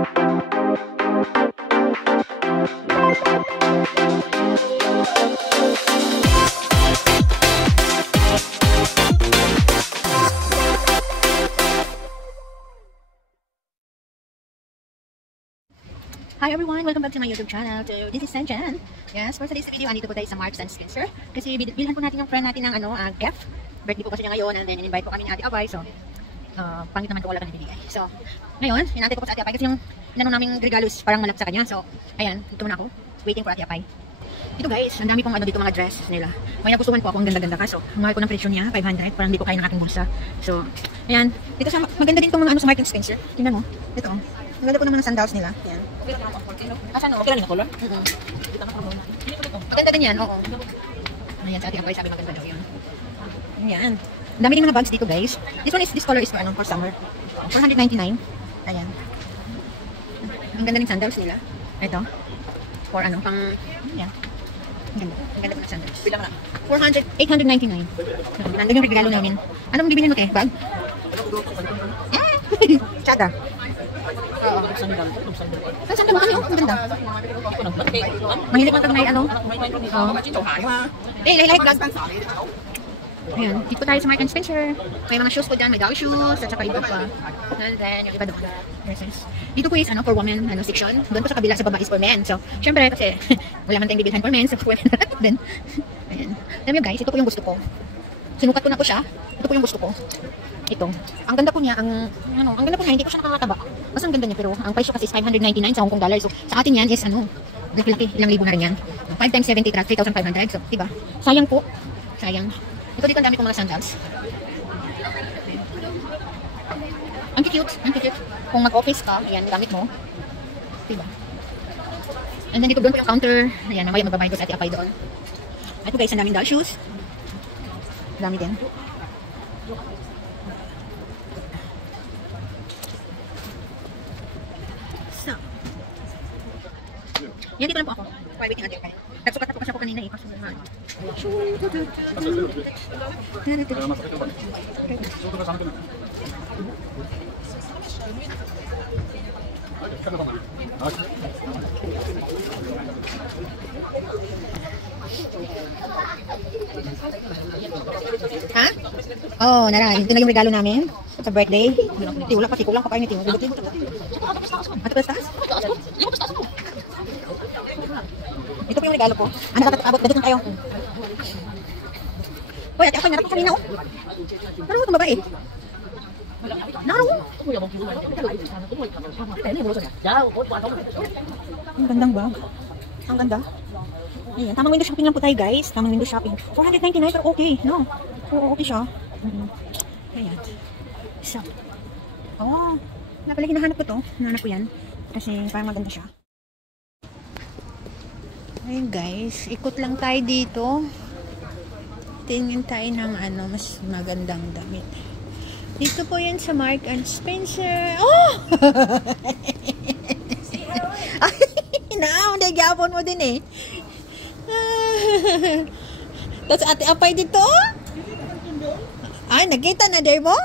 Hi everyone! Welcome back to my YouTube channel. This is Sanjan. Yes, for today's video, andito po tayo sa Marks & Spencer. Kasi bilhan po natin yung friend natin ng F. Birthday po kasi niya ngayon, and then in-invite po kami ni Ate Abay. So, pangit naman kung wala ka nabibigay. So, ngayon, hinantay ko po sa Ate Abay kasi yung inano naming regalos parang malap sa kanya. So, ayan, dito muna ako. Waiting for Ate Abay. Ito guys, ang dami pong dito mga dresses nila. May nagustuhan po ako, ang ganda-ganda ka. So, ang mahal ko ng presyo niya, 500. Parang hindi ko kaya ng aking bulsa. So, ayan. Dito sa, maganda din itong mga sa Marks & Spencer. Tingnan mo. Ito. Ang ganda po naman ng sandals nila. Ayan. Asan o? Okay lang yung color? Maganda din yan, oo. Ayan, sa Ate Abay sabi maganda daw yun. Ayan. Ang dami din mga bags dito guys. This color is for summer. 499. Ayan. Ang ganda ng sandals nila. Ito. For pang, ayan. Ang ganda po ng sandals. Bilang na? 899. Nandun yung regalo namin. Anong bibili mo te? Bag? Tsada. Oo. Sandal mo kami, ang ganda. Mahilig man kag may like vlog. Ayan, dito tayo sa Marks & Spencer. May mga shoes po dyan, may doll shoes, at saka iba pa. And then, yung iba doon. Dito po is, for women, section. Doon po sa kabila, sa baba is for men. So, syempre, kasi, wala man tayong bibilhan for men. So, then, ayan. Alam nyo guys, ito po yung gusto ko. Sinukat ko na po siya. Ito po yung gusto ko. Ito. Ang ganda po niya, ang ganda po niya, hindi ko siya nakakataba. Mas ang ganda niya, pero ang price kasi is 599 sa Hong Kong dollar. So, sa atin yan is, laki, ilang libo na rin yan. 5 times 70, 3,500. So, diba? Sayang po. Sayang. Ito dito ang dami kong mga sandals. Ang cute. Kung mag-office ka, ayan, gamit mo. Diba? And then dito doon po yung counter. Ayan, mamaya magbabayad ko sa Ate Apay doon. Ito guys, ang daming doll shoes. Dami din. So. Yan, dito lang po ako. Waiting Ate Apay. Nagsukat na po kasi ako kanina eh. Ha? Oh, naran. Ito na yung regalo namin sa birthday. Tiwala pa, kulang pa kayo ni Timo. Ato pa taas? Ito po yung regalo ko. Nakakabot. Dito tayo. Hoy, Ate Apay, narap ko kanina, oh. Naroon itong babae. Naroon. Ang gandang bag. Ang ganda. Ayan, tamang window shopping lang po tayo, guys. Tamang window shopping. 499 pero okay, no? Oo, okay siya. Ayan. So. Oh, napala hinahanap ko to. Hinahanap ko yan. Kasi parang maganda siya. Ayun guys, ikot lang tayo dito. Tingin tayo ng mas magandang damit. Dito po yan sa Marks & Spencer. Oh! Ay, nagyapon mo din eh. Tapos Ate Apay dito. Ay, nakita na day mo?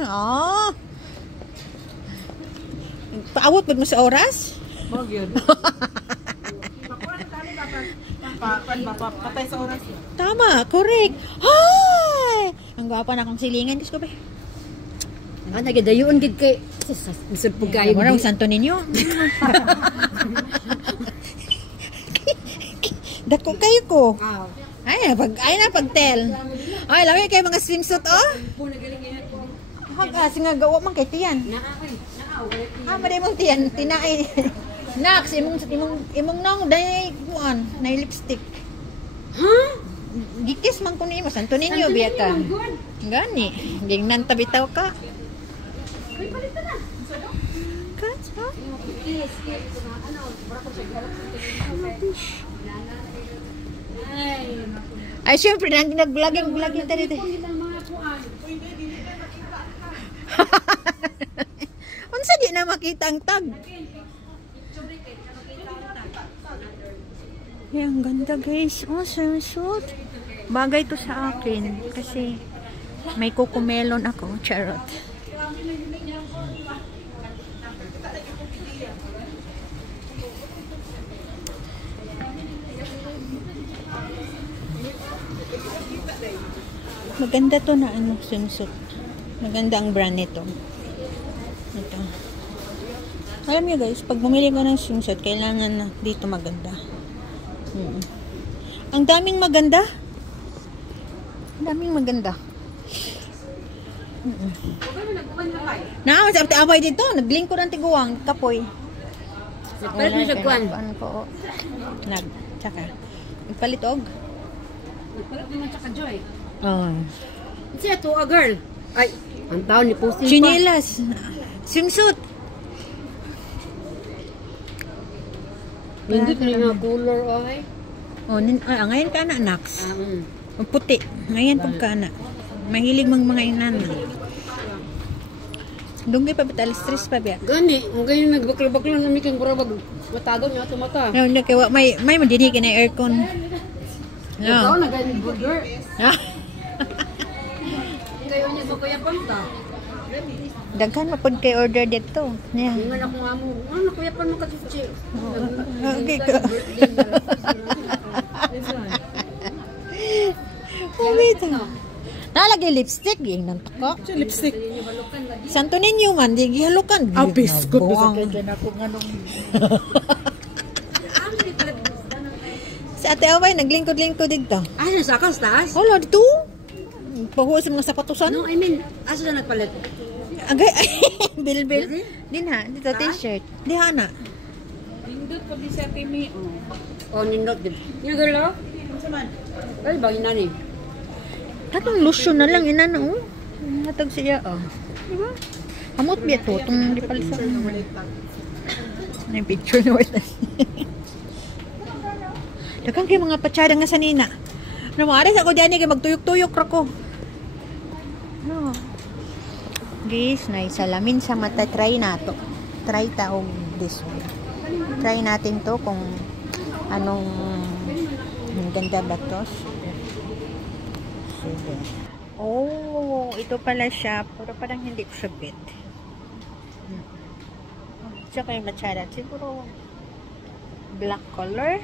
Oh. Paawot mo sa oras? Bagyo. Patay sa oras. Tama, correct. Hi! Ang gwapa na akong silingan. Diyos ko ba? Nagadayoon gid kay bisod po kayo. Murang santo ninyo. Dako kayo ko. Ay na pagtel. Ay, lami kay mga swimsuit oh. Kasi nga gawa man kay tiyan. Maday mong tiyan, tinaay. Nax, imong nang day kuan, na lipstick. Ha? Gikis man ko nimo, santo ninyo biya ka. Gani, gingnan tabitaw ka. Ay, palitan na. Kats, ha? Ay, syempre, nag-vlogging tayo dito. Unsa di na makita ang tag? Ay, ang ganda guys. Oh, swimsuit. Bagay to sa akin. Kasi may cocomelon ako. Charot. Maganda to na ano, swimsuit. Maganda ang brand nito. Ito. Alam niyo guys, pag bumili ka ng swimsuit, kailangan na dito maganda. Ang daming maganda. Ang daming maganda. Naawas, after away dito, naglingkod ang tiguang, kapoy. Palit mo siya kuwan. Tsaka, nagpalit og. Palit naman siya ka Joy. Oh. Siya to a girl. Ay, ang tao ni Pusi pa. Chinelas. Swimsuit. Hindi ko nga color ay. Oh, ngayon ka na, Nax. Ang puti. Ngayon pag ka na. Mahilig mga inan. Dungay pa bit alas stress pa biya. Gani, ang ganyan nagbakla-bakla na mikang burabag. Matagaw niya ato mata. No, kaya may madinig na aircon. Ikaw No. na ganyan burger. Kayo niya so kaya panta. Daghan mapod kay order dito. Yeah. Ingan ako nga mo. Ano kuya pa mo katuchi. Okay ko. Wait. Nalagay lipstick, yung nantok. Lipstick. Santo ninyo man, di gihalukan. Ah, biskot. Sa ate Away, naglingkod-lingkod dito. Ay, nasa akas taas? Wala, dito. Pahuwa sa mga sapatusan. No, I mean, asa na nagpalit? Agay, bil-bil. Din ha, dito t-shirt. Di ha na. Nindot pa di sa Kimi. Oh, nindot din. Yung girl, oh? Ay, bang inani? Katong lotion na lang, ina na, oh. Natag siya, oh. Diba? Kamot biya to, itong di palisan. May picture na wala. Dagang kayo mga patsada nga sanina. Ano mo, aras ako dyan, kaya magtuyok-tuyok rako. No. Guys, naisalamin sa mata, try na to. Try taong this one. Try natin to kung anong ganda ba to. Sige. Oh, ito pala siya. Pero parang hindi ko siya bet. Tsaka yung matsara. Siguro black color.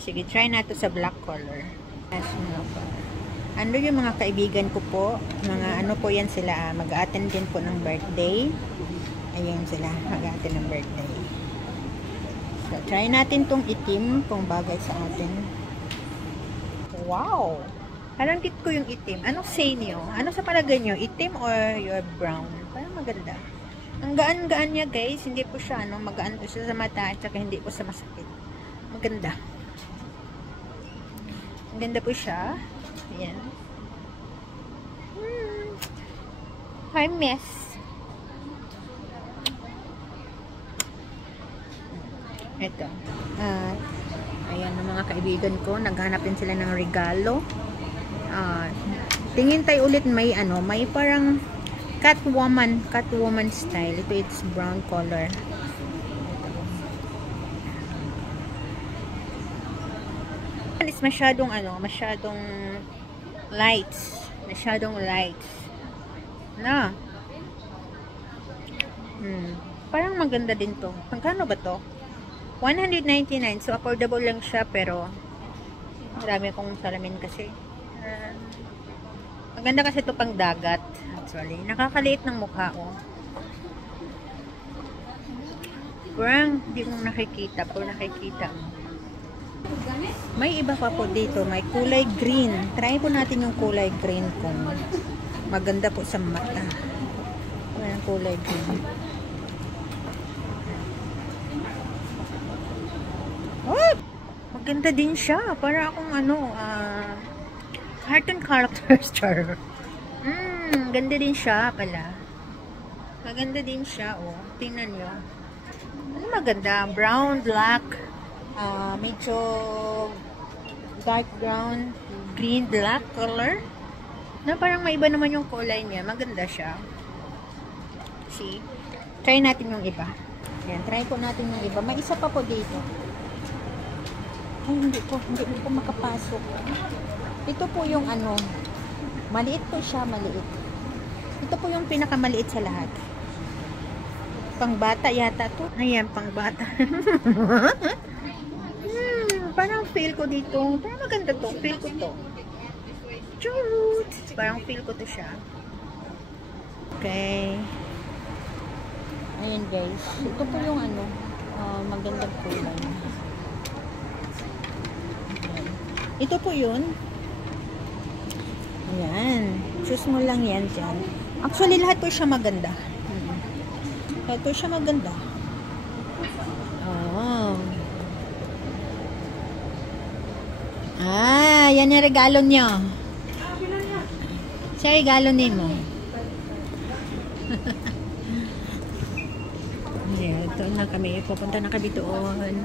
Sige, try natin sa black color. Ano yung mga kaibigan ko po, mga ano po yan sila, mag-attend din po ng birthday. Ayan sila, mag-attend ng birthday. So, try natin tong itim kung bagay sa atin. Wow! Parang kit ko yung itim. Anong say niyo? Ano sa palagay niyo? Itim or your brown? Parang maganda. Ang gaan-gaan niya guys, hindi po siya, ano, magaan po siya sa mata at saka hindi po sa masakit. Maganda. Maganda po siya. Ayan. Hi, miss. Ito. Ayan ang mga kaibigan ko. Naghanap din sila ng regalo. Tingin tayo ulit may ano, may parang Catwoman style. Ito, it's brown color. It's masyadong ano, masyadong lights. Na. Parang maganda din to. Magkano ba to? 199. So affordable lang siya pero marami akong salamin kasi. Maganda kasi ito pang dagat. Actually, nakakaliit ng mukha oh. Parang hindi mo nakikita pero nakikita mo. May iba pa po dito, may kulay green. Try po natin yung kulay green kung maganda po sa mata. Ayan, kulay green. Oh! Maganda din siya. Para akong ano, cartoon character. Ganda din siya pala. Maganda din siya, oh. Tingnan nyo. Ano maganda? Brown, black, medyo dark brown, green, black color. Na parang may iba naman yung kulay niya. Maganda siya. See? Try natin yung iba. Yan, try po natin yung iba. May isa pa po dito. Ay, hindi po makapasok. Ito po yung ano, maliit po siya, maliit. Ito po yung pinakamaliit sa lahat. Pangbata yata to. Ayan, pangbata. Parang feel ko dito. Parang maganda to. Feel ko to. Churut! Parang feel ko to siya. Okay. Ayan guys. Ito po yung ano, magandang kulay. Ito po yun. Ayan. Choose mo lang yan dyan. Actually, lahat po siya maganda. Lahat po siya maganda. Oh. Ah, yan yung regalo nyo. Siya regalo nimo. Ayan, ito na kami. Pupunta na kami doon.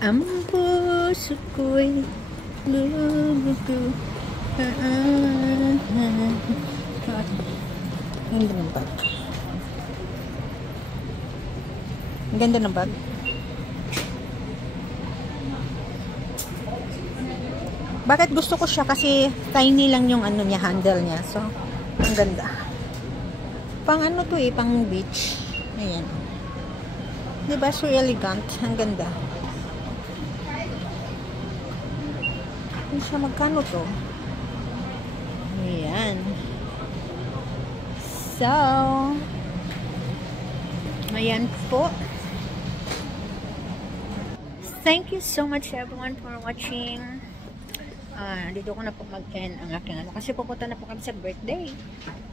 Ang puso ko'y lulugo. Ang ganda ng bag. Ang ganda ng bag. Bakit gusto ko siya? Kasi tiny lang yung ano niya, handle niya. So, ang ganda. Pang ano to eh, pang beach. Ayan. Diba? So elegant. Ang ganda. Hindi siya magkano to? Ayan. So, ayan po. Thank you so much everyone for watching. Dito ko na po mag-end ang aking ano. Kasi pupunta na po kami sa birthday.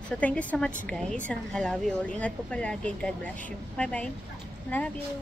So, thank you so much guys. And I love you all. Ingat po palagi. God bless you. Bye-bye. Love you.